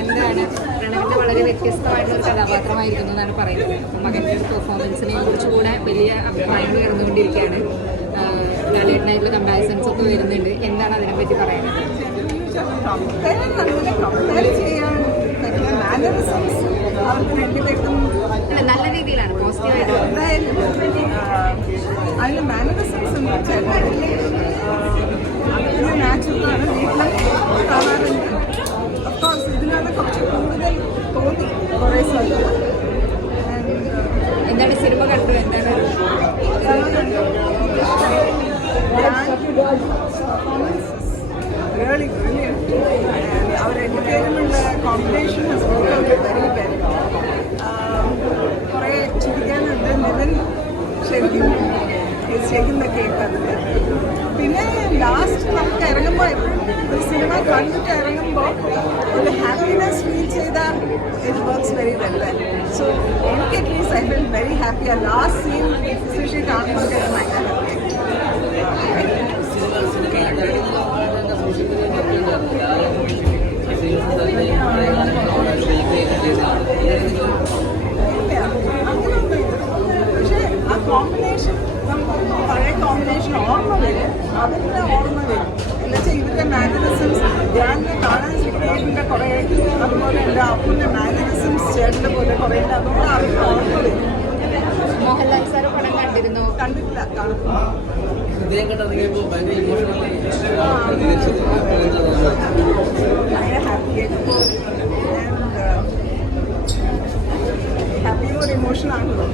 എന്താണ്? പ്രണവിന്റെ വളരെ വ്യത്യസ്തമായിട്ടുള്ള ഒരു കഥാപാത്രമായിരിക്കുന്നു എന്നാണ് പറയുന്നത്. അപ്പം മകന്റെ പെർഫോമൻസിനെ കുറിച്ചുകൂടെ വലിയ അഭിപ്രായങ്ങൾ ഉയർന്നുകൊണ്ടിരിക്കുകയാണ്. ലാലേട്ടനായിട്ടുള്ള കമ്പാരിസൺസ് ഒക്കെ വരുന്നുണ്ട്. എന്താണ് അതിനെപ്പറ്റി പറയുന്നത്? നല്ല രീതിയിലാണ് പോസിറ്റീവായിട്ട് അതിന് മാനറിസംസ് എന്ന് കുറച്ച് കൂടുതൽ തോന്നി. കുറേ സ്ഥലത്ത്. എന്താണ് സിനിമ കണ്ടു എന്താണ്? has worked out very. Um, കുറേ ചിരിക്കാനുണ്ട് നിലൻ ശരിക്കും ശരിക്കുന്ന പിന്നെ ലാസ്റ്റ് നമുക്ക് ഇറങ്ങുമ്പോൾ ഒരു സിനിമ കണ്ടിട്ട് ഇറങ്ങുമ്പോൾ ഒരു ഹാപ്പിനെസ് ഫീൽ ചെയ്താൽ it works very well so എനിക്ക് at least I feel very happy ആ ലാസ്റ്റ് സീൻ എസ്പെഷ്യലി കാണുമ്പോൾ ഭയങ്കര ഹാപ്പി ഇല്ല, അങ്ങനെയൊന്നുമില്ല. പക്ഷേ ആ കോമ്പിനേഷൻ നമുക്ക് പഴയ കോമ്പിനേഷൻ ഓർമ്മ വരും അതിൻ്റെ ഓർമ്മ വരും എന്നുവെച്ചാൽ ഇവരുടെ മാനറിസംസ് ഞാൻ കാണാൻ ചേട്ടന്റെ കുറേ അതുപോലെ എന്റെ അപ്പൂന്റെ മാനറിസംസ് ചേട്ടന്റെ പോലെ കുറേ ഉണ്ട്. അതുകൊണ്ട് അവർക്ക് ഓർമ്മ മോഹൻലാൽ സാർ പടം കണ്ടിരുന്നു? കണ്ടിട്ടില്ല. കാണും. ഹൃദയം കണ്ടിറങ്ങിയപ്പോൾ ഭയങ്കര ഇമോഷണലി ഭയങ്കര ഹാപ്പി ഹാപ്പിയും ഒരു ഇമോഷൻ ആണല്ലോ.